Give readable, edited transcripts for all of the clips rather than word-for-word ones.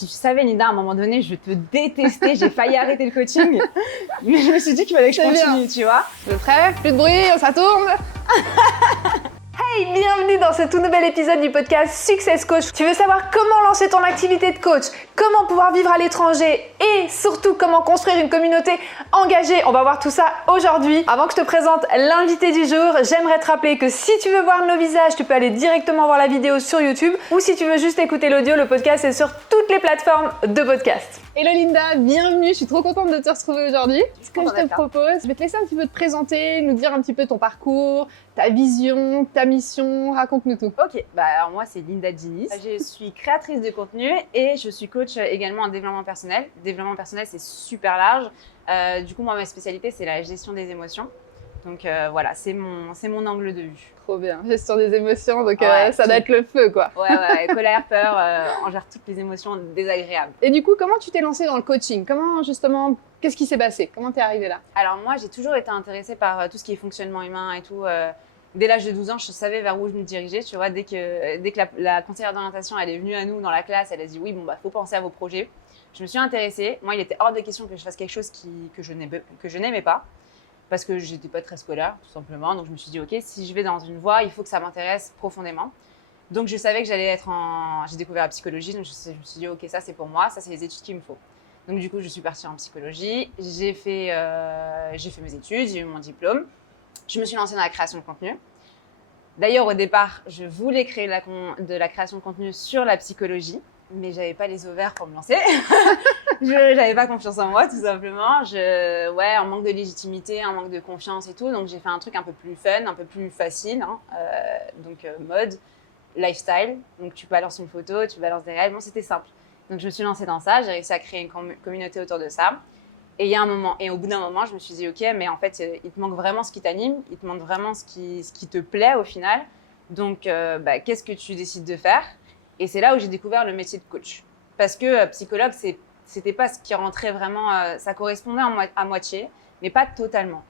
si tu savais, Linda, à un moment donné, je te détestais, j'ai failli arrêter le coaching, mais je me suis dit qu'il fallait que je continue, tu vois. Vous êtes prêts? Plus de bruit, ça tourne. Hey, bienvenue dans ce tout nouvel épisode du podcast Success Coach. Tu veux savoir comment lancer ton activité de coach, comment pouvoir vivre à l'étranger et surtout comment construire une communauté engagée. On va voir tout ça aujourd'hui. Avant que je te présente l'invité du jour, j'aimerais te rappeler que si tu veux voir nos visages, tu peux aller directement voir la vidéo sur YouTube ou si tu veux juste écouter l'audio, le podcast est sur toutes les plateformes de podcast. Hello Linda, bienvenue, je suis trop contente de te retrouver aujourd'hui. Ce que je te propose, je vais te laisser un petit peu te présenter, nous dire un petit peu ton parcours, ta vision, ta mission, raconte-nous tout. Ok, alors moi c'est Linda Diniz, je suis créatrice de contenu et je suis coach également en développement personnel. Développement personnel c'est super large, du coup moi ma spécialité c'est la gestion des émotions. Donc voilà, c'est mon angle de vue. Trop bien, gestion des émotions, donc ça tout. doit être le feu quoi. Ouais, colère, peur, on gère toutes les émotions désagréables. Et du coup, comment tu t'es lancée dans le coaching? Comment justement, qu'est-ce qui s'est passé? Comment t'es arrivée là? Alors moi j'ai toujours été intéressée par tout ce qui est fonctionnement humain et tout. Dès l'âge de 12 ans, je savais vers où je me dirigeais, tu vois. Dès que la conseillère d'orientation elle est venue à nous dans la classe, elle a dit oui, faut penser à vos projets. Je me suis intéressée. Moi, il était hors de question que je fasse quelque chose que je n'aimais pas. Parce que j'étais pas très scolaire, tout simplement. Donc je me suis dit, ok, si je vais dans une voie, il faut que ça m'intéresse profondément. Donc je savais que j'allais être J'ai découvert la psychologie, donc je me suis dit, ok, ça c'est pour moi, ça c'est les études qu'il me faut. Donc du coup, je suis partie en psychologie, j'ai fait mes études, j'ai eu mon diplôme. Je me suis lancée dans la création de contenu. D'ailleurs, au départ, je voulais créer de la création de contenu sur la psychologie, mais j'avais pas les ovaires pour me lancer. J'avais pas confiance en moi, tout simplement. Un manque de légitimité, un manque de confiance et tout. Donc, j'ai fait un truc un peu plus fun, un peu plus facile. Mode, lifestyle. Donc, tu balances une photo, tu balances des réels. Bon, c'était simple. Donc, je me suis lancée dans ça. J'ai réussi à créer une communauté autour de ça. Et au bout d'un moment, je me suis dit, ok, mais en fait, il te manque vraiment ce qui t'anime. Il te manque vraiment ce qui te plaît au final. Donc, qu'est-ce que tu décides de faire? Et c'est là où j'ai découvert le métier de coach. Parce que psychologue, c'était pas ce qui rentrait vraiment, ça correspondait à moitié, mais pas totalement.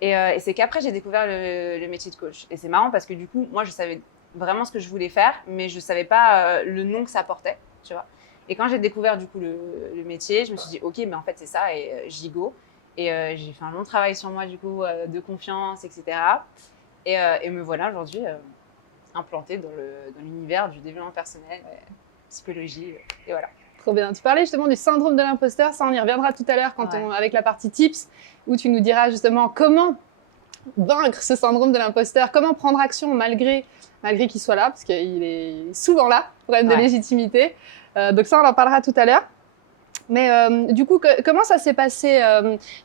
Et c'est qu'après, j'ai découvert le métier de coach. Et c'est marrant parce que du coup, moi, je savais vraiment ce que je voulais faire, mais je savais pas le nom que ça portait, tu vois. Et quand j'ai découvert du coup le métier, je me suis dit, ok, mais en fait, c'est ça, et j'y go. Et j'ai fait un long travail sur moi, du coup, de confiance, etc. Et me voilà aujourd'hui implantée dans l'univers du développement personnel, psychologie, et voilà. Trop bien. Tu parlais justement du syndrome de l'imposteur, ça on y reviendra tout à l'heure avec la partie tips, où tu nous diras justement comment vaincre ce syndrome de l'imposteur, comment prendre action malgré qu'il soit là, parce qu'il est souvent là, problème de légitimité. Donc ça, on en parlera tout à l'heure. Mais du coup, comment ça s'est passé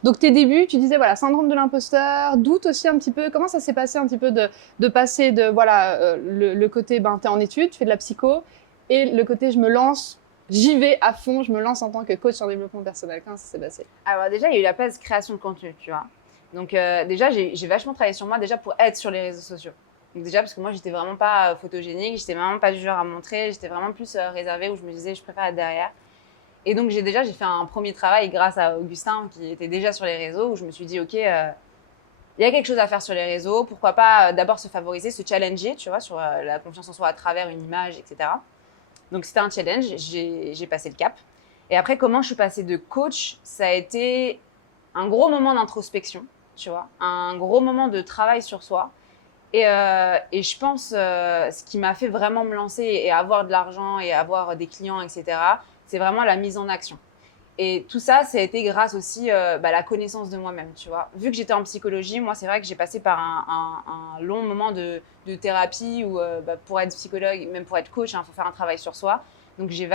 donc tes débuts, tu disais voilà, syndrome de l'imposteur, doute aussi un petit peu. Comment ça s'est passé un petit peu de passer de voilà le côté t'es en études, tu fais de la psycho, et le côté je me lance, j'y vais à fond, je me lance en tant que coach en développement personnel. Comment ça s'est passé? Alors déjà, il y a eu la phase création de contenu, tu vois. Donc déjà, j'ai vachement travaillé sur moi déjà pour être sur les réseaux sociaux. Donc déjà, parce que moi, j'étais vraiment pas photogénique, j'étais vraiment pas du genre à montrer, j'étais vraiment plus réservée où je me disais, je préfère être derrière. Et donc, j'ai fait un premier travail grâce à Augustin qui était déjà sur les réseaux où je me suis dit, ok, il y a quelque chose à faire sur les réseaux, pourquoi pas d'abord se favoriser, se challenger, tu vois, sur la confiance en soi à travers une image, etc. Donc, c'était un challenge, j'ai passé le cap. Et après, comment je suis passée de coach, ça a été un gros moment d'introspection, tu vois, un gros moment de travail sur soi. Et je pense, ce qui m'a fait vraiment me lancer et avoir de l'argent et avoir des clients, etc., c'est vraiment la mise en action. Et tout ça, ça a été grâce aussi à la connaissance de moi-même, tu vois. Vu que j'étais en psychologie, moi, c'est vrai que j'ai passé par un long moment de thérapie où pour être psychologue, même pour être coach, il faut faire un travail sur soi. Donc, j'ai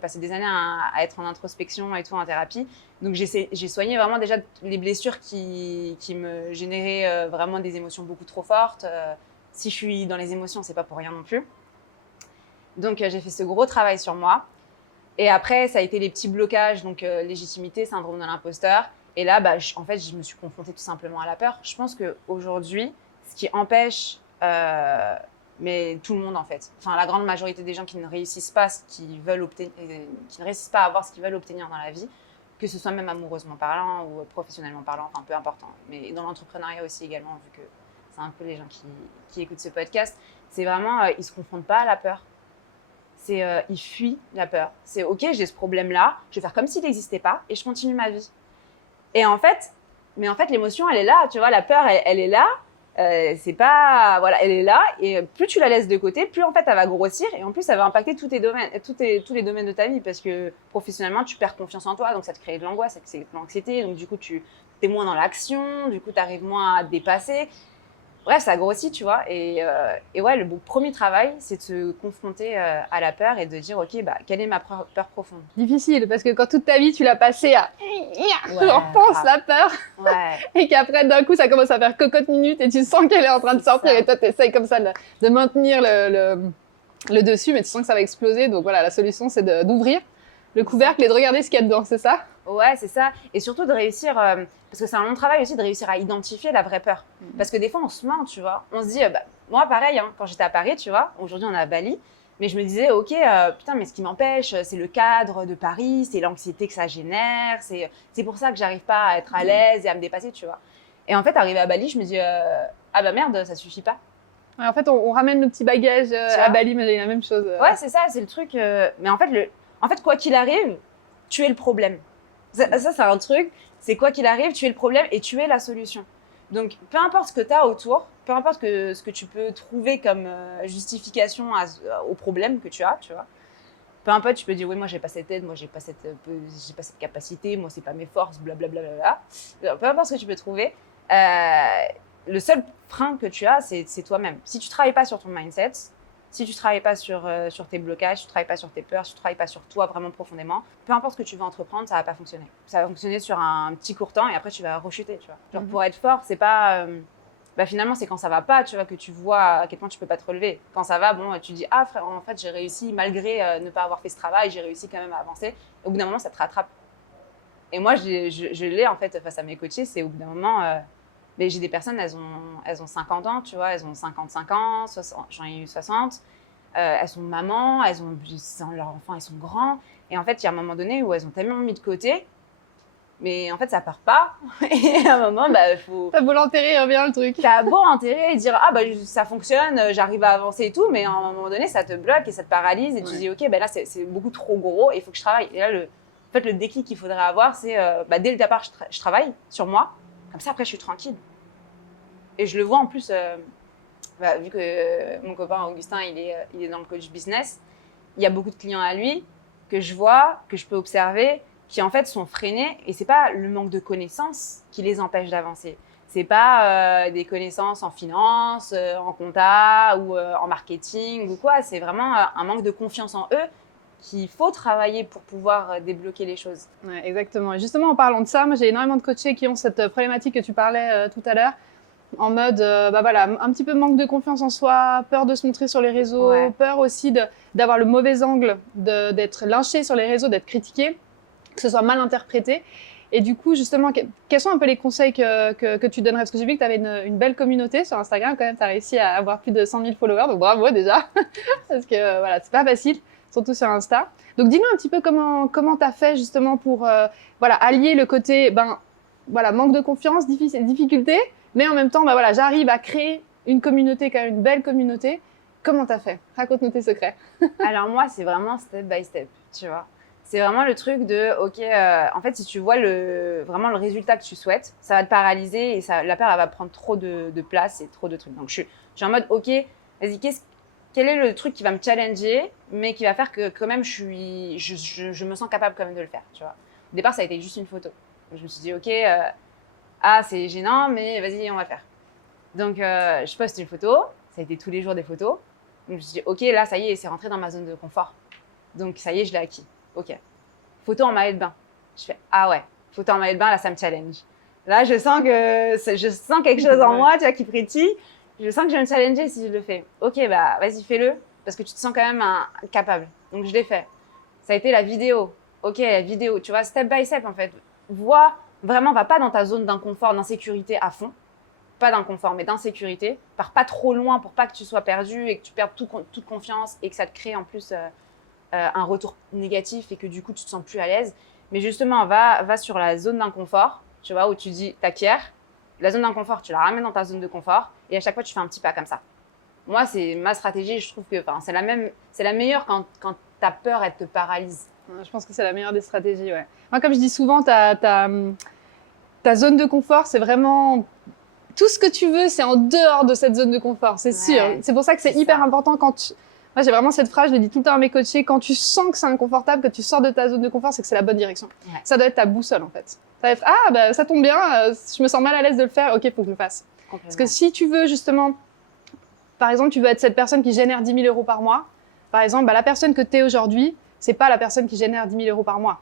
passé des années à être en introspection et tout, en thérapie. Donc, j'ai soigné vraiment déjà les blessures qui me généraient vraiment des émotions beaucoup trop fortes. Si je suis dans les émotions, c'est pas pour rien non plus. Donc, j'ai fait ce gros travail sur moi. Et après, ça a été les petits blocages, donc légitimité, syndrome de l'imposteur. Et là, en fait, je me suis confrontée tout simplement à la peur. Je pense qu'aujourd'hui, ce qui empêche mais tout le monde en fait, enfin la grande majorité des gens qui ne réussissent pas qui ne réussissent pas à avoir ce qu'ils veulent obtenir dans la vie, que ce soit même amoureusement parlant ou professionnellement parlant, enfin peu importe, mais dans l'entrepreneuriat aussi également, vu que c'est un peu les gens qui écoutent ce podcast, c'est vraiment, ils se confrontent pas à la peur. il fuit la peur. C'est ok, j'ai ce problème-là, je vais faire comme s'il n'existait pas et je continue ma vie. Et en fait, l'émotion, elle est là, tu vois, la peur, elle est là. C'est pas, voilà, elle est là et plus tu la laisses de côté, plus en fait elle va grossir et en plus ça va impacter tous tes domaines, tous les domaines de ta vie parce que professionnellement tu perds confiance en toi, donc ça te crée de l'angoisse, c'est de l'anxiété, donc du coup tu es moins dans l'action, du coup tu arrives moins à te dépasser. Bref, ça grossit, tu vois. Et ouais, le premier travail, c'est de se confronter à la peur et de dire, ok, bah, quelle est ma peur profonde? Difficile, parce que quand toute ta vie, tu l'as passée à pense la peur, et qu'après, d'un coup, ça commence à faire cocotte minute et tu sens qu'elle est en train de sortir et toi, tu essayes comme ça de maintenir le dessus, mais tu sens que ça va exploser. Donc voilà, la solution, c'est d'ouvrir le couvercle et de regarder ce qu'il y a dedans, c'est ça? Ouais, c'est ça. Et surtout de réussir, parce que c'est un long travail aussi de réussir à identifier la vraie peur. Parce que des fois, on se ment, tu vois. On se dit, moi, pareil, hein, quand j'étais à Paris, tu vois, aujourd'hui, on est à Bali, mais je me disais, ok, putain, mais ce qui m'empêche, c'est le cadre de Paris, c'est l'anxiété que ça génère, c'est pour ça que j'arrive pas à être à l'aise et à me dépasser, tu vois. Et en fait, arrivé à Bali, je me dis, ah bah merde, ça suffit pas. Ouais, en fait, on ramène nos petits bagages à Bali, mais j'ai la même chose. Ouais, c'est ça, c'est le truc. Mais en fait, quoi qu'il arrive, tu es le problème. Ça, c'est un truc, c'est quoi qu'il arrive, tu es le problème et tu es la solution. Donc, peu importe ce que tu as autour, peu importe ce que tu peux trouver comme justification au problème que tu as, tu vois. Peu importe, tu peux dire, oui, moi, j'ai pas cette aide, moi, j'ai pas cette capacité, moi, c'est pas mes forces, blablabla. Peu importe ce que tu peux trouver, le seul frein que tu as, c'est toi-même. Si tu travailles pas sur ton mindset, si tu ne travailles pas sur tes blocages, si tu ne travailles pas sur tes peurs, si tu ne travailles pas sur toi vraiment profondément, peu importe ce que tu vas entreprendre, ça ne va pas fonctionner. Ça va fonctionner sur un petit court temps et après, tu vas rechuter. Tu vois. Genre, pour être fort, c'est pas… finalement, c'est quand ça ne va pas, tu vois, que tu vois à quel point tu ne peux pas te relever. Quand ça va, bon, tu dis « Ah, frère, en fait, j'ai réussi, malgré ne pas avoir fait ce travail, j'ai réussi quand même à avancer. » Au bout d'un moment, ça te rattrape. Et moi, je l'ai, en fait, face à mes coachés, c'est au bout d'un moment… mais j'ai des personnes, elles ont 50 ans, tu vois, elles ont 55 ans, 60, j'en ai eu 60. Elles sont mamans, leurs enfants, ils sont grands. Et en fait, il y a un moment donné où elles ont tellement mis de côté, mais en fait, ça part pas. Et à un moment, faut… T'as beau l'enterrer, revient le truc. T'as beau enterrer et dire, ah, ça fonctionne, j'arrive à avancer et tout, mais à un moment donné, ça te bloque et ça te paralyse. Et tu dis, ok, là, c'est beaucoup trop gros et il faut que je travaille. Et là, le déclic qu'il faudrait avoir, c'est, dès le départ, je travaille sur moi. Comme ça, après, je suis tranquille. Et je le vois en plus, vu que mon copain Augustin, il est dans le coach business, il y a beaucoup de clients à lui que je vois, que je peux observer, qui en fait sont freinés. Et c'est pas le manque de connaissances qui les empêche d'avancer. C'est pas des connaissances en finance, en compta ou en marketing ou quoi. C'est vraiment un manque de confiance en eux qu'il faut travailler pour pouvoir débloquer les choses. Ouais, exactement. Et justement, en parlant de ça, moi, j'ai énormément de coachés qui ont cette problématique que tu parlais tout à l'heure, en mode, un petit peu manque de confiance en soi, peur de se montrer sur les réseaux, peur aussi d'avoir le mauvais angle, d'être lynché sur les réseaux, d'être critiqué, que ce soit mal interprété. Et du coup, justement, quels sont un peu les conseils que tu donnerais? Parce que j'ai vu que tu avais une belle communauté sur Instagram, quand même, tu as réussi à avoir plus de 100 000 followers, donc bravo déjà, parce que voilà, c'est pas facile, surtout sur Insta. Donc dis-nous un petit peu comment tu as fait justement pour allier le côté manque de confiance, difficulté, mais en même temps j'arrive à créer une communauté, quand même une belle communauté. Comment tu as fait? Raconte-nous tes secrets. Alors moi, c'est vraiment step by step, tu vois. C'est vraiment le truc de, ok, en fait, si tu vois vraiment le résultat que tu souhaites, ça va te paralyser et la peur, elle va prendre trop de place et trop de trucs. Donc, je suis en mode, ok, vas-y, quel est le truc qui va me challenger, mais qui va faire que quand même, je me sens capable quand même de le faire, tu vois. Au départ, ça a été juste une photo. Donc, je me suis dit, ok, c'est gênant, mais vas-y, on va le faire. Donc, je poste une photo. Ça a été tous les jours des photos. Donc, je me suis dit, ok, là, ça y est, c'est rentré dans ma zone de confort. Donc, ça y est, je l'ai acquis. Ok. Photo en maillot de bain. Je fais, ah ouais, photo en maillot de bain, là, ça me challenge. Là, je sens quelque chose en moi, tu vois, qui frétille. Je sens que je vais me challenger si je le fais. Ok, vas-y, fais-le, parce que tu te sens quand même capable. Donc, je l'ai fait. Ça a été la vidéo. Ok, la vidéo, tu vois, step by step, en fait. Vraiment, va pas dans ta zone d'inconfort, d'insécurité à fond. Pas d'inconfort, mais d'insécurité. Pars pas trop loin pour pas que tu sois perdu et que tu perdes toute confiance et que ça te crée en plus un retour négatif et que du coup, tu te sens plus à l'aise. Mais justement, va sur la zone d'inconfort, tu vois, où tu dis, t'acquiers. La zone d'inconfort, tu la ramènes dans ta zone de confort et à chaque fois, tu fais un petit pas comme ça. moi, c'est ma stratégie. Je trouve que c'est la meilleure quand ta peur, elle te paralyse. Je pense que c'est la meilleure des stratégies, ouais. Moi, comme je dis souvent, ta zone de confort, c'est vraiment... Tout ce que tu veux, c'est en dehors de cette zone de confort, c'est sûr. C'est pour ça que c'est hyper important quand Moi, j'ai vraiment cette phrase, je le dis tout le temps à mes coachés, quand tu sens que c'est inconfortable, que tu sors de ta zone de confort, c'est que c'est la bonne direction. Ouais. Ça doit être ta boussole, en fait. Ça va être, ça tombe bien, je me sens mal à l'aise de le faire, ok, faut que je le fasse. Parce que si tu veux, justement, par exemple, tu veux être cette personne qui génère 10 000 € par mois, par exemple, la personne que tu es aujourd'hui, c'est pas la personne qui génère 10 000 € par mois.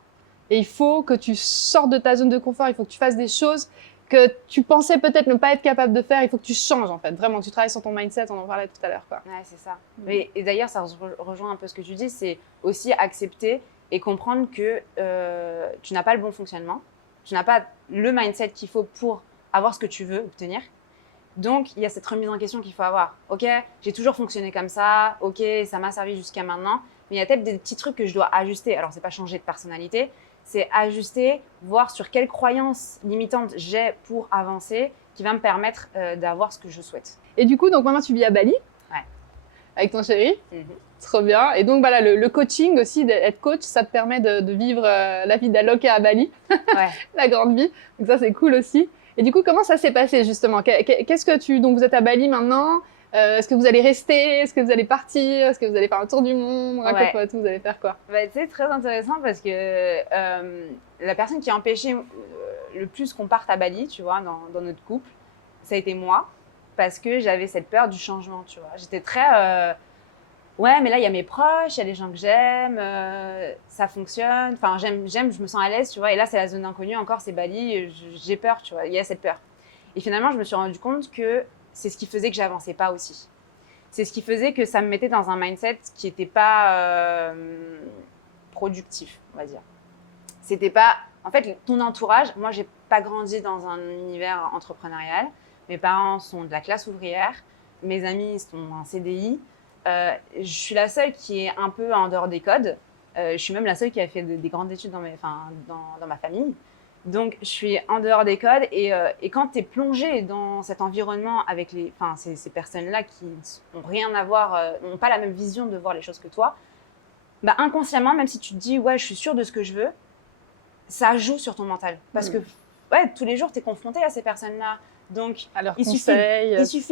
Et il faut que tu sortes de ta zone de confort, il faut que tu fasses des choses que tu pensais peut-être ne pas être capable de faire, il faut que tu changes en fait, vraiment, que tu travailles sur ton mindset, on en parlait tout à l'heure. Quoi. Ouais, c'est ça. Et d'ailleurs, ça rejoint un peu ce que tu dis, c'est aussi accepter et comprendre que tu n'as pas le bon fonctionnement, tu n'as pas le mindset qu'il faut pour avoir ce que tu veux obtenir. Donc, il y a cette remise en question qu'il faut avoir. Ok, j'ai toujours fonctionné comme ça, ok, ça m'a servi jusqu'à maintenant, mais il y a peut-être des petits trucs que je dois ajuster. Alors, c'est pas changer de personnalité, c'est ajuster, voir sur quelles croyances limitantes j'ai pour avancer qui va me permettre d'avoir ce que je souhaite. Et du coup, donc maintenant tu vis à Bali, avec ton chéri, trop bien. Et donc voilà, le coaching aussi, d'être coach, ça te permet de vivre la vie d'Aloca à Bali, la grande vie. Donc ça, c'est cool aussi. Et du coup, comment ça s'est passé justement? Qu'est-ce que donc vous êtes à Bali maintenant? Est-ce que vous allez rester? Est-ce que vous allez partir? Est-ce que vous allez faire un tour du monde? Raconte-moi tout, vous allez faire quoi? C'est très intéressant parce que la personne qui a empêché le plus qu'on parte à Bali, tu vois, dans notre couple, ça a été moi, parce que j'avais cette peur du changement, tu vois. J'étais très... ouais, mais là, il y a mes proches, il y a les gens que j'aime, ça fonctionne. Enfin, j'aime, je me sens à l'aise, tu vois. Et là, c'est la zone inconnue, encore, c'est Bali, j'ai peur, tu vois. Il y a cette peur. Et finalement, je me suis rendu compte que c'est ce qui faisait que j'avançais pas aussi. C'est ce qui faisait que ça me mettait dans un mindset qui n'était pas productif, on va dire. C'était pas... En fait, ton entourage, moi, j'ai pas grandi dans un univers entrepreneurial. Mes parents sont de la classe ouvrière. Mes amis sont en CDI. Je suis la seule qui est un peu en dehors des codes. Je suis même la seule qui a fait des grandes études dans ma famille. Donc, je suis en dehors des codes et quand tu es plongé dans cet environnement avec ces personnes-là qui n'ont rien à voir, n'ont pas la même vision de voir les choses que toi, bah, inconsciemment, même si tu te dis « ouais, je suis sûre de ce que je veux », ça joue sur ton mental. Parce que tous les jours, tu es confronté à ces personnes-là. Donc, il suffit. Tu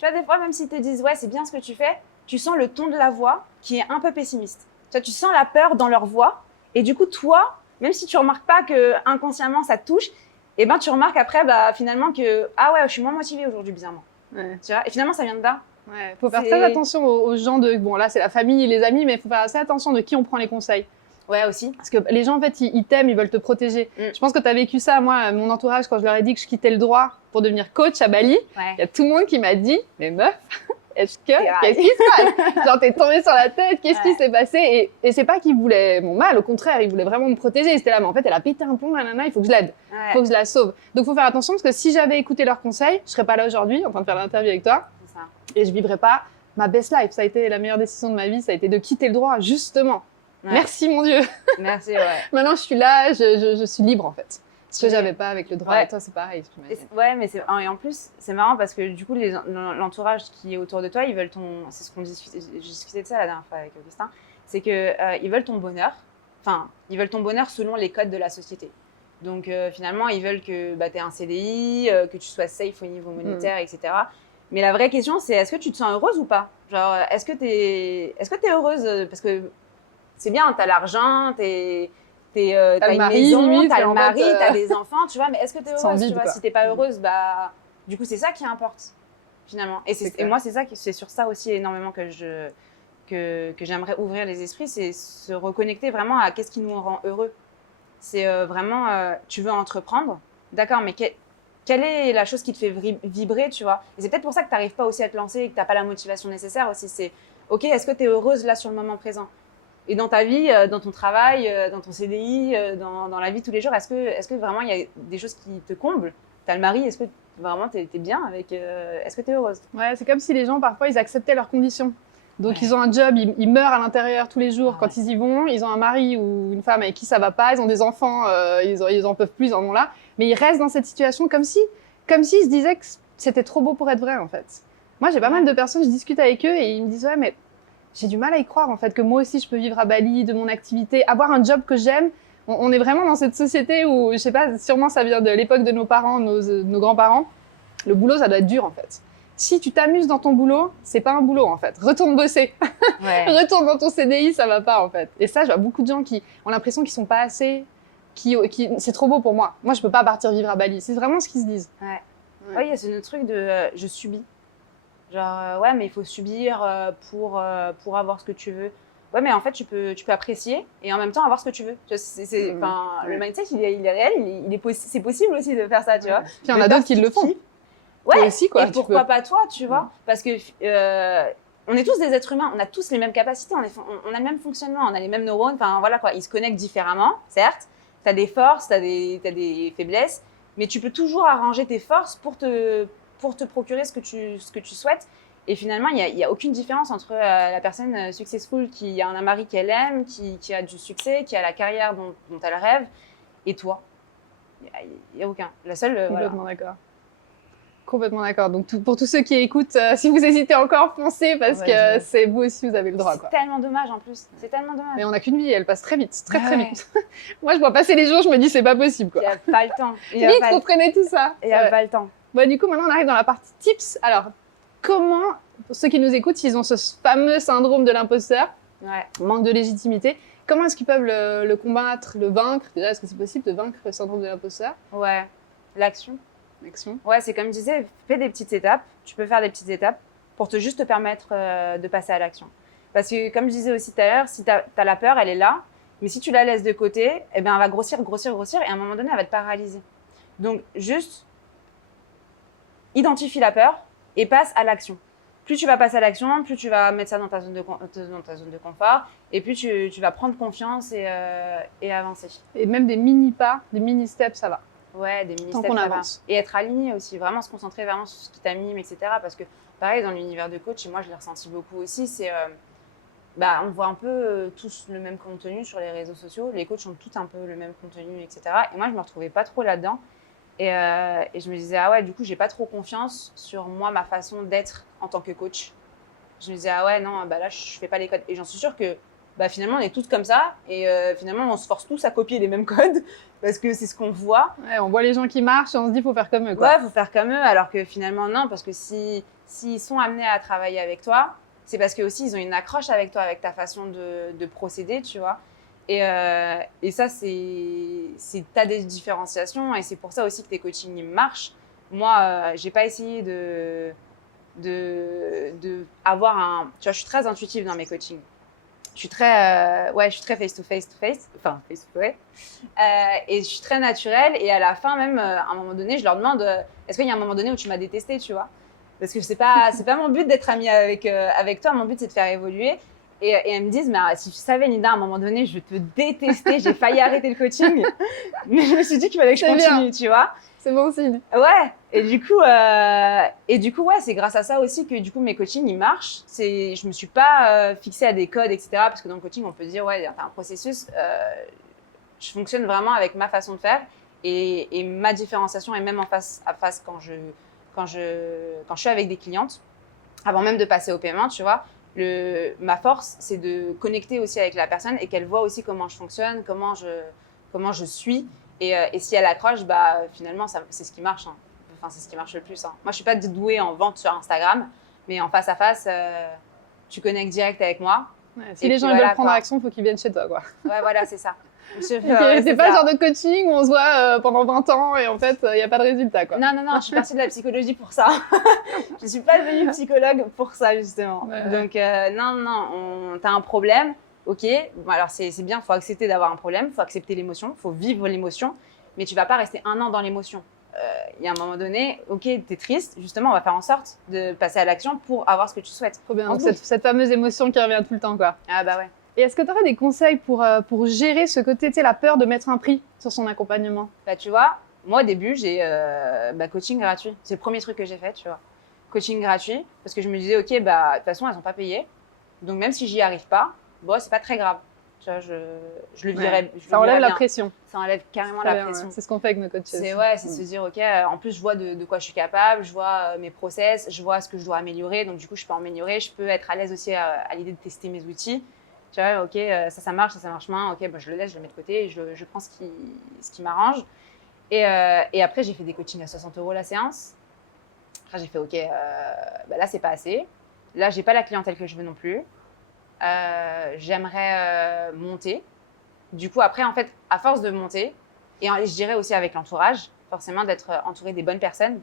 vois, des fois, même s'ils te disent « ouais, c'est bien ce que tu fais », tu sens le ton de la voix qui est un peu pessimiste. Tu sens la peur dans leur voix et du coup, toi, même si tu remarques pas que inconsciemment ça te touche, et ben tu remarques après finalement que ah ouais, je suis moins motivée aujourd'hui bizarrement. Ouais. Tu vois, et finalement ça vient de là. Ouais, faut faire très attention aux gens bon là c'est la famille et les amis, mais faut faire assez attention de qui on prend les conseils. Ouais, aussi. Parce que les gens en fait ils t'aiment, ils veulent te protéger. Je pense que tu as vécu ça, moi mon entourage quand je leur ai dit que je quittais le droit pour devenir coach à Bali, y a tout le monde qui m'a dit mais meuf, qu'est-ce qui se passe? Genre, t'es tombée sur la tête, qu'est-ce qui s'est passé? Et c'est pas qu'ils voulaient mon mal, au contraire, ils voulaient vraiment me protéger. C'était là, mais en fait, elle a pété un plomb, nanana, il faut que je l'aide, il faut que je la sauve. Donc, il faut faire attention parce que si j'avais écouté leurs conseils, je serais pas là aujourd'hui en train de faire l'interview avec toi. C'est ça. Et je vivrais pas ma best life. Ça a été la meilleure décision de ma vie, ça a été de quitter le droit, justement. Ouais. Merci, mon Dieu. Merci, ouais. Maintenant, je suis là, je suis libre, en fait. Ce que j'avais pas avec le droit, et toi c'est pareil. Ouais, mais et en plus c'est marrant parce que du coup l'entourage qui est autour de toi, ils veulent c'est ce qu'on discutait de ça la dernière fois avec Augustin, c'est que ils veulent ton bonheur. Enfin, ils veulent ton bonheur selon les codes de la société. Donc finalement, ils veulent que tu aies un CDI, que tu sois safe au niveau monétaire, etc. Mais la vraie question, c'est est-ce que tu te sens heureuse ou pas? Genre, est-ce que t'es heureuse? Parce que c'est bien, t'as l'argent, t'as une maison, t'as le mari, t'as des enfants, tu vois, mais est-ce que t'es heureuse, tu vois? Si t'es pas heureuse, bah, du coup, c'est ça qui importe, finalement. Et moi, c'est sur ça aussi énormément que j'aimerais ouvrir les esprits, c'est se reconnecter vraiment à qu'est-ce qui nous rend heureux. C'est vraiment, tu veux entreprendre, d'accord, mais quelle est la chose qui te fait vibrer, tu vois? Et c'est peut-être pour ça que t'arrives pas aussi à te lancer et que t'as pas la motivation nécessaire aussi. C'est, ok, est-ce que t'es heureuse là sur le moment présent? Et dans ta vie, dans ton travail, dans ton CDI, dans la vie de tous les jours, est-ce que vraiment il y a des choses qui te comblent? T'as le mari, est-ce que vraiment t'es bien avec... est-ce que t'es heureuse? Ouais, c'est comme si les gens, parfois, ils acceptaient leurs conditions. Donc, ils ont un job, ils meurent à l'intérieur tous les jours quand ils y vont. Ils ont un mari ou une femme avec qui ça va pas. Ils ont des enfants, ils en peuvent plus, ils en ont là. Mais ils restent dans cette situation comme si ils se disaient que c'était trop beau pour être vrai, en fait. Moi, j'ai pas mal de personnes, je discute avec eux et ils me disent « Ouais, mais j'ai du mal à y croire, en fait, que moi aussi, je peux vivre à Bali, de mon activité, avoir un job que j'aime. » On est vraiment dans cette société où, je sais pas, sûrement ça vient de l'époque de nos parents, nos grands-parents. Le boulot, ça doit être dur, en fait. Si tu t'amuses dans ton boulot, c'est pas un boulot, en fait. Retourne bosser. Ouais. Retourne dans ton CDI, ça va pas, en fait. Et ça, je vois beaucoup de gens qui ont l'impression qu'ils sont pas assez, c'est trop beau pour moi. Moi, je peux pas partir vivre à Bali. C'est vraiment ce qu'ils se disent. Ouais. Ouais, il y a ce truc de je subis. Genre, ouais, mais il faut subir pour avoir ce que tu veux. Ouais, mais en fait, tu peux apprécier et en même temps avoir ce que tu veux. Tu vois, le mindset, il est réel, c'est possible aussi de faire ça, tu vois. Puis il y en a d'autres qui le font. Ouais, aussi, quoi, et pourquoi pas toi, tu vois. Parce que on est tous des êtres humains, on a tous les mêmes capacités, on a le même fonctionnement, on a les mêmes neurones, enfin voilà quoi, ils se connectent différemment, certes. Tu as des forces, tu as des faiblesses, mais tu peux toujours arranger tes forces pour te procurer ce que tu souhaites. Et finalement, il y a aucune différence entre la personne successful qui a un mari qu'elle aime, qui a du succès, qui a la carrière dont elle rêve, et toi. Il n'y a aucun. La seule. Complètement d'accord. Complètement d'accord. Donc, pour tous ceux qui écoutent, si vous hésitez encore, foncez parce que c'est vous aussi, vous avez le droit. C'est tellement dommage en plus. C'est tellement dommage. Mais on n'a qu'une vie, elle passe très vite, très vite. Moi, je vois passer les jours, je me dis, c'est pas possible, quoi. Il n'y a pas le temps. Vite, comprenez tout ça. Il n'y a pas le temps. Bon, du coup, maintenant, on arrive dans la partie tips. Alors, comment, pour ceux qui nous écoutent, ils ont ce fameux syndrome de l'imposteur, manque de légitimité, comment est-ce qu'ils peuvent le combattre, le vaincre? Déjà, est-ce que c'est possible de vaincre le syndrome de l'imposteur? Ouais, l'action. L'action. Ouais, c'est comme je disais, fais des petites étapes. Tu peux faire des petites étapes pour juste te permettre de passer à l'action. Parce que, comme je disais aussi tout à l'heure, si tu as la peur, elle est là. Mais si tu la laisses de côté, eh ben, elle va grossir. Et à un moment donné, elle va te paralyser. Donc, juste identifie la peur et passe à l'action. Plus tu vas passer à l'action, plus tu vas mettre ça dans ta zone de confort. Et plus tu vas prendre confiance et avancer. Et même des mini-pas, des mini-steps, ça va. Ouais, des mini-steps, tant qu'on avance. Et être aligné aussi, vraiment se concentrer vraiment sur ce qui t'anime, etc. Parce que, pareil, dans l'univers de coach, et moi, je l'ai ressenti beaucoup aussi, c'est... on voit un peu tous le même contenu sur les réseaux sociaux. Les coachs ont tous un peu le même contenu, etc. Et moi, je ne me retrouvais pas trop là-dedans. Et je me disais, ah ouais, du coup, j'ai pas trop confiance sur moi, ma façon d'être en tant que coach. Je me disais, ah ouais, non, là, je fais pas les codes. Et j'en suis sûre que finalement, on est tous comme ça. Et finalement, on se force tous à copier les mêmes codes parce que c'est ce qu'on voit. Ouais, on voit les gens qui marchent et on se dit, il faut faire comme eux, quoi. Ouais, il faut faire comme eux. Alors que finalement, non, parce que s'ils sont amenés à travailler avec toi, c'est parce qu'eux aussi, ils ont une accroche avec toi, avec ta façon de procéder, tu vois. Et ça, c'est ta différenciation. Et c'est pour ça aussi que tes coachings marchent. Moi, j'ai pas essayé de avoir un... Tu vois, je suis très intuitive dans mes coachings. Je suis très face-to-face. Enfin, face-to-face. Et je suis très naturelle. Et à la fin, même, à un moment donné, je leur demande est-ce qu'il y a un moment donné où tu m'as détestée, tu vois? Parce que c'est pas mon but d'être amie avec toi. Mon but, c'est de faire évoluer. Et elles me disent mais si tu savais, Nida, à un moment donné, je te détestais. J'ai failli arrêter le coaching. Mais je me suis dit qu'il fallait que je continue, tu vois? C'est bon signe. Ouais. Et du coup, ouais, c'est grâce à ça aussi que du coup mes coachings ils marchent. Je me suis pas fixée à des codes, etc. Parce que dans le coaching, on peut se dire ouais, t'as un processus. Je fonctionne vraiment avec ma façon de faire et ma différenciation est même en face à face quand je suis avec des clientes, avant même de passer au paiement, tu vois. Ma force, c'est de connecter aussi avec la personne et qu'elle voit aussi comment je fonctionne, comment je suis. Et si elle accroche, finalement, c'est ce qui marche. Hein. Enfin, c'est ce qui marche le plus. Hein. Moi, je ne suis pas douée en vente sur Instagram, mais en face à face, tu connectes direct avec moi. Ouais, si les gens veulent prendre action, il faut qu'ils viennent chez toi, quoi. Ouais, voilà, c'est ça. C'est pas le genre de coaching où on se voit pendant 20 ans et en fait, il n'y a pas de résultat, quoi. Non, je suis partie de la psychologie pour ça. Je ne suis pas devenue psychologue pour ça, justement. Ouais. Donc, non, tu as un problème. Ok, bon, alors c'est bien, il faut accepter d'avoir un problème, il faut accepter l'émotion, il faut vivre l'émotion, mais tu ne vas pas rester 1 an dans l'émotion. Il y a un moment donné, ok, tu es triste, justement, on va faire en sorte de passer à l'action pour avoir ce que tu souhaites. Trop bien, donc cette fameuse émotion qui revient tout le temps, quoi. Ah bah ouais. Et est-ce que tu aurais des conseils pour gérer ce côté, tu sais, la peur de mettre un prix sur son accompagnement? Tu vois, moi au début, j'ai coaching gratuit. C'est le premier truc que j'ai fait, tu vois. Coaching gratuit, parce que je me disais, ok, de toute façon, elles n'ont pas payé. Donc même si j'y arrive pas, bon, c'est pas très grave. Tu vois, je le vivrais. Ça enlève la pression. Ça enlève carrément la pression. Ouais. C'est ce qu'on fait avec nos coachs. C'est se dire, ok, en plus, je vois de quoi je suis capable, je vois mes process, je vois ce que je dois améliorer. Donc, du coup, je peux améliorer. Je peux être à l'aise aussi à l'idée de tester mes outils. Tu vois, ok, ça marche, ça marche moins. Ok, je le laisse, je le mets de côté et je prends ce qui m'arrange. Et après, j'ai fait des coachings à 60 € la séance. Après, j'ai fait, ok, là, c'est pas assez. Là, j'ai pas la clientèle que je veux non plus. J'aimerais monter. Du coup, après, en fait, à force de monter, et je dirais aussi avec l'entourage, forcément d'être entouré des bonnes personnes.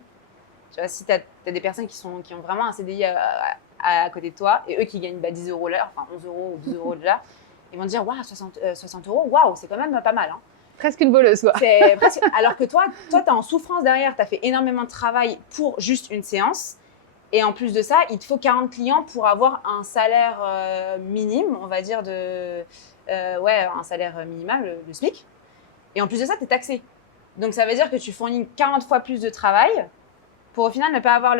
Tu vois, si tu as des personnes qui ont vraiment un CDI à côté de toi, et eux qui gagnent 10 € l'heure, enfin 11 € ou 12 € de l'heure, ils vont te dire, waouh, 60 €, waouh, c'est quand même pas mal. Hein. Presque une voleuse, quoi. Alors que toi, tu es en souffrance derrière, tu as fait énormément de travail pour juste une séance. Et en plus de ça, il te faut 40 clients pour avoir un salaire minime, on va dire, un salaire minimal, le SMIC. Et en plus de ça, tu es taxé. Donc, ça veut dire que tu fournis 40 fois plus de travail pour au final ne pas avoir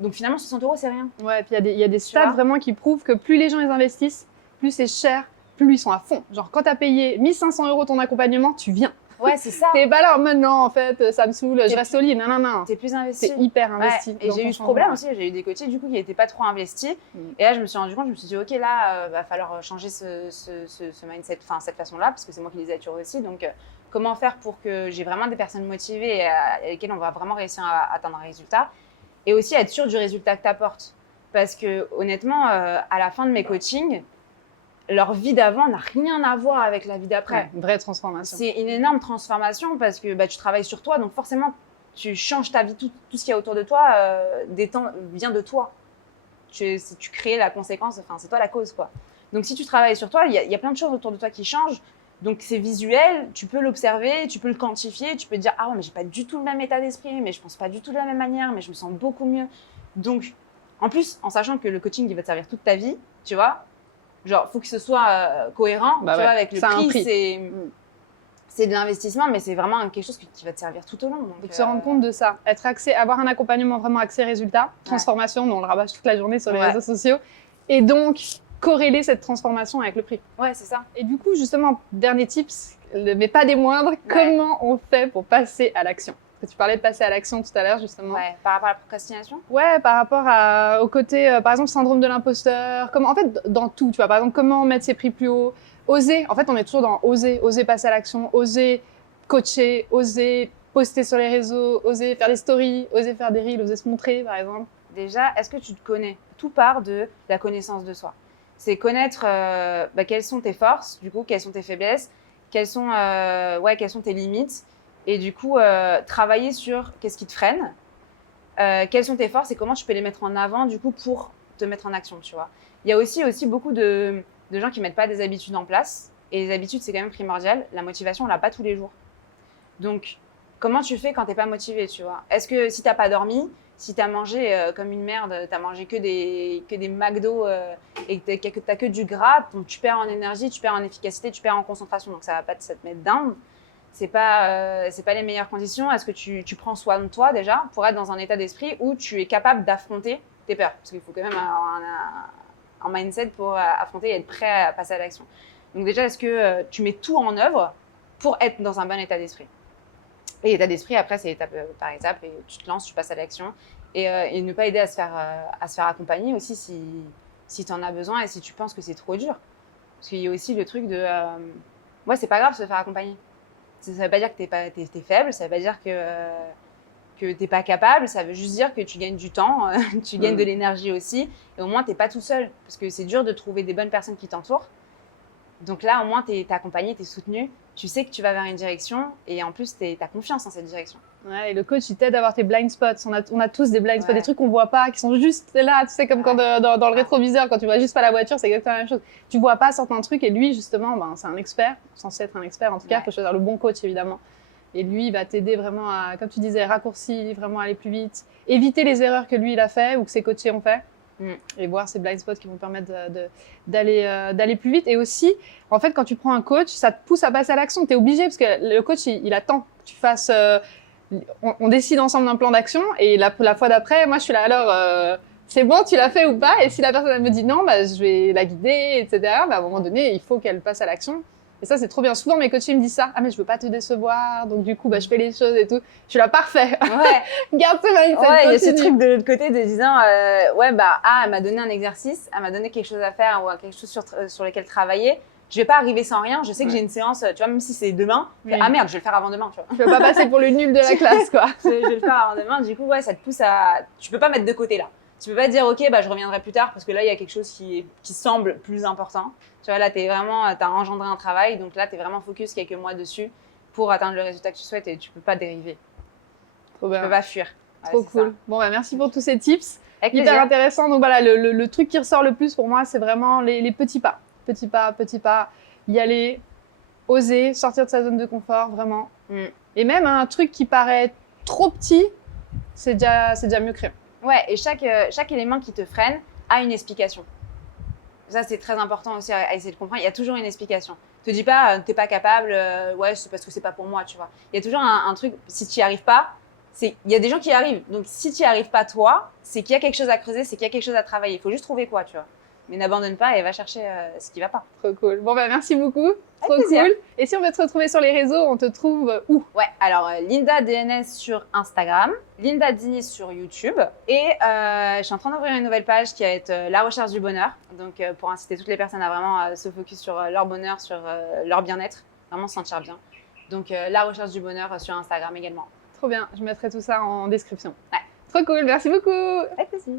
Donc, finalement, 60 €, c'est rien. Ouais, et puis il y a des stats vraiment qui prouvent que plus les gens ils investissent, plus c'est cher, plus ils sont à fond. Genre, quand tu as payé 1 500 € ton accompagnement, tu viens. Ouais, c'est ça. T'es pas là en mode non, en fait, ça me saoule, je reste au lit. Non. T'es plus investi. T'es hyper investi. Ouais. Et j'ai eu ce problème aussi. J'ai eu des coachés du coup qui n'étaient pas trop investis. Et là, je me suis rendu compte, je me suis dit, ok, là, va falloir changer ce mindset, enfin cette façon-là, parce que c'est moi qui les ai attirés aussi. Donc, comment faire pour que j'ai vraiment des personnes motivées et avec lesquelles on va vraiment réussir à atteindre un résultat, et aussi être sûr du résultat que t'apportes. Parce que honnêtement, à la fin de mes coachings, leur vie d'avant n'a rien à voir avec la vie d'après. Ouais, une vraie transformation. C'est une énorme transformation parce que tu travailles sur toi, donc forcément, tu changes ta vie. Tout ce qu'il y a autour de toi vient de toi. Tu crées la conséquence, enfin, c'est toi la cause, quoi. Donc, si tu travailles sur toi, il y a plein de choses autour de toi qui changent. Donc, c'est visuel, tu peux l'observer, tu peux le quantifier, tu peux te dire « Ah ouais, mais j'ai pas du tout le même état d'esprit, mais je pense pas du tout de la même manière, mais je me sens beaucoup mieux. » Donc, en plus, en sachant que le coaching, il va te servir toute ta vie, tu vois, genre, faut que ce soit cohérent, tu vois, avec le prix, c'est de l'investissement, mais c'est vraiment quelque chose qui va te servir tout au long. Donc, se rendre compte de ça, avoir un accompagnement vraiment axé résultat, transformation, dont on le rabâche toute la journée sur les réseaux sociaux, et donc corréler cette transformation avec le prix. Ouais, c'est ça. Et du coup, justement, dernier tips, mais pas des moindres, comment on fait pour passer à l'action ? Tu parlais de passer à l'action tout à l'heure, justement. Ouais, par rapport à la procrastination ? Ouais, par rapport au côté, par exemple, syndrome de l'imposteur. En fait, dans tout, tu vois, par exemple, comment mettre ses prix plus haut. Oser, en fait, on est toujours dans oser passer à l'action, oser coacher, oser poster sur les réseaux, oser faire des stories, oser faire des reels, oser se montrer, par exemple. Déjà, est-ce que tu te connais ? Tout part de la connaissance de soi. C'est connaître quelles sont tes forces, du coup, quelles sont tes faiblesses, quelles sont tes limites. Et du coup, travailler sur qu'est-ce qui te freine, quelles sont tes forces et comment tu peux les mettre en avant, du coup, pour te mettre en action, tu vois. Il y a aussi beaucoup de gens qui ne mettent pas des habitudes en place. Et les habitudes, c'est quand même primordial. La motivation, on ne l'a pas tous les jours. Donc, comment tu fais quand tu n'es pas motivé, tu vois ? Est-ce que si tu n'as pas dormi, si tu as mangé comme une merde, tu as mangé que des McDo et que tu n'as que du gras, donc tu perds en énergie, tu perds en efficacité, tu perds en concentration. Donc, ça ne va pas te mettre down. C'est pas les meilleures conditions. Est-ce que tu prends soin de toi déjà pour être dans un état d'esprit où tu es capable d'affronter tes peurs ? Parce qu'il faut quand même avoir un mindset pour affronter et être prêt à passer à l'action. Donc déjà, est-ce que tu mets tout en œuvre pour être dans un bon état d'esprit ? Et l'état d'esprit, après, c'est étape par étape et tu te lances, tu passes à l'action. Et ne pas aider à se faire accompagner aussi si tu en as besoin et si tu penses que c'est trop dur. Parce qu'il y a aussi le truc de ouais, c'est pas grave de se faire accompagner. Ça ne veut pas dire que t'es faible, ça ne veut pas dire que tu n'es pas capable, ça veut juste dire que tu gagnes du temps, tu gagnes de l'énergie aussi, et au moins tu n'es pas tout seul, parce que c'est dur de trouver des bonnes personnes qui t'entourent. Donc là, au moins, tu es accompagné, tu es soutenu, tu sais que tu vas vers une direction, et en plus, tu as confiance en cette direction. Ouais, et le coach, il t'aide à avoir tes blind spots. On a tous des blind spots, des trucs qu'on ne voit pas, qui sont juste là, tu sais, comme quand dans le rétroviseur, quand tu vois juste pas la voiture, c'est exactement la même chose. Tu vois pas certains trucs, et lui, justement, c'est un expert, censé être un expert, en tout cas, il faut choisir le bon coach, évidemment. Et lui, il va t'aider vraiment à, comme tu disais, raccourcir, vraiment aller plus vite, éviter les erreurs que lui, il a fait ou que ses coachés ont fait. Et voir ces blind spots qui vont permettre d'aller plus vite. Et aussi, en fait, quand tu prends un coach, ça te pousse à passer à l'action. Tu es obligé parce que le coach, il attend que tu fasses... on décide ensemble d'un plan d'action et la fois d'après, moi, je suis là, alors, c'est bon, tu l'as fait ou pas? Et si la personne elle me dit non, bah, je vais la guider, etc. Bah, à un moment donné, il faut qu'elle passe à l'action. Et ça, c'est trop bien. Souvent, mes coachés me disent ça. Ah, mais je veux pas te décevoir. Donc, du coup, bah, je fais les choses et tout. Je suis là, parfait. Ouais. Garde ce mindset. Ouais, il y a ce continue. truc de l'autre côté de disant, ouais, bah, elle m'a donné un exercice, elle m'a donné quelque chose à faire ou quelque chose sur lequel travailler. Je vais pas arriver sans rien. Je sais que j'ai une séance, tu vois, même si c'est demain. Oui. Ah merde, je vais le faire avant demain, tu vois. Je veux pas passer pour le nul de la classe, quoi. Je vais le faire avant demain. Du coup, ouais, ça te pousse à. Tu peux pas mettre de côté là. Tu peux pas dire, ok, bah, je reviendrai plus tard parce que là, il y a quelque chose qui semble plus important. Tu vois, là, t'as engendré un travail, donc là, tu es vraiment focus quelques mois dessus pour atteindre le résultat que tu souhaites et tu peux pas dériver. Trop Tu peux bien. pas fuir. Ouais, Trop c'est cool. ça. Bon, bah, merci pour tous ces tips. Avec Hyper plaisir. intéressant. Donc voilà, le truc qui ressort le plus pour moi, c'est vraiment les petits pas. Petits pas, petits pas. Y aller, oser, sortir de sa zone de confort, vraiment. Mm. Et même un truc qui paraît trop petit, c'est déjà mieux que rien. Ouais, et chaque élément qui te freine a une explication. Ça, c'est très important aussi à essayer de comprendre. Il y a toujours une explication. Te dis pas, t'es pas capable, ouais, c'est parce que c'est pas pour moi, tu vois. Il y a toujours un truc, si tu n'y arrives pas, il y a des gens qui y arrivent. Donc, si tu n'y arrives pas toi, c'est qu'il y a quelque chose à creuser, c'est qu'il y a quelque chose à travailler. Il faut juste trouver quoi, tu vois. Mais n'abandonne pas et va chercher ce qui va pas. Trop cool. Bon, bah merci beaucoup. Trop plaisir. cool. Et si on veut te retrouver sur les réseaux, on te trouve où? Ouais, alors Linda DNS sur Instagram, Linda D sur YouTube et je suis en train d'ouvrir une nouvelle page qui va être la recherche du bonheur. Donc pour inciter toutes les personnes à vraiment se focus sur leur bonheur, sur leur bien-être, vraiment se sentir bien. Donc la recherche du bonheur sur Instagram également. Trop bien. Je mettrai tout ça en description. Ouais. Trop cool. Merci beaucoup. Avec plaisir.